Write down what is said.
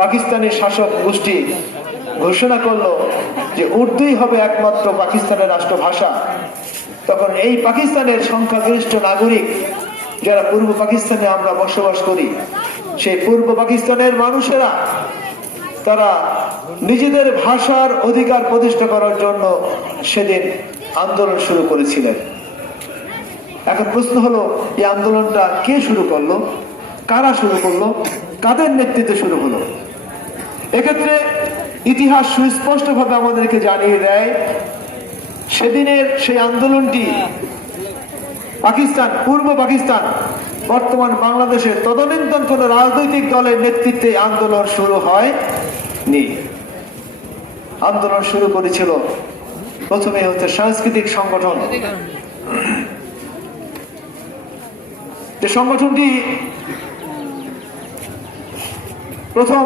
পাকিস্তানি শাসক গোষ্ঠী ঘোষণা করলো যে উর্দুই হবে একমাত্র পাকিস্তানের রাষ্ট্রভাষা, তখন এই পাকিস্তানের সংখ্যাগরিষ্ঠ নাগরিক যারা পূর্ব পাকিস্তানে আমরা বসবাস করি, সেই পূর্ব পাকিস্তানের মানুষেরা তারা নিজেদের ভাষার অধিকার প্রতিষ্ঠা করার জন্য সেদিন আন্দোলন শুরু করেছিলেন। এখন প্রশ্ন হলো, এই আন্দোলনটা কে শুরু করলো, কারা শুরু করলো, কাদের নেতৃত্বে শুরু হলো? এক্ষেত্রে ইতিহাস সুস্পষ্টভাবে আমাদেরকে জানিয়ে দেয়, সেদিনের সেই আন্দোলনটি পাকিস্তান, পূর্ব পাকিস্তান, বর্তমান বাংলাদেশের তদানীন্তন কোন রাজনৈতিক দলের নেতৃত্বে আন্দোলন শুরু হয়নি। আন্দোলন শুরু করেছিল প্রথমে হচ্ছে সাংস্কৃতিক সংগঠন। যে সংগঠনটি প্রথম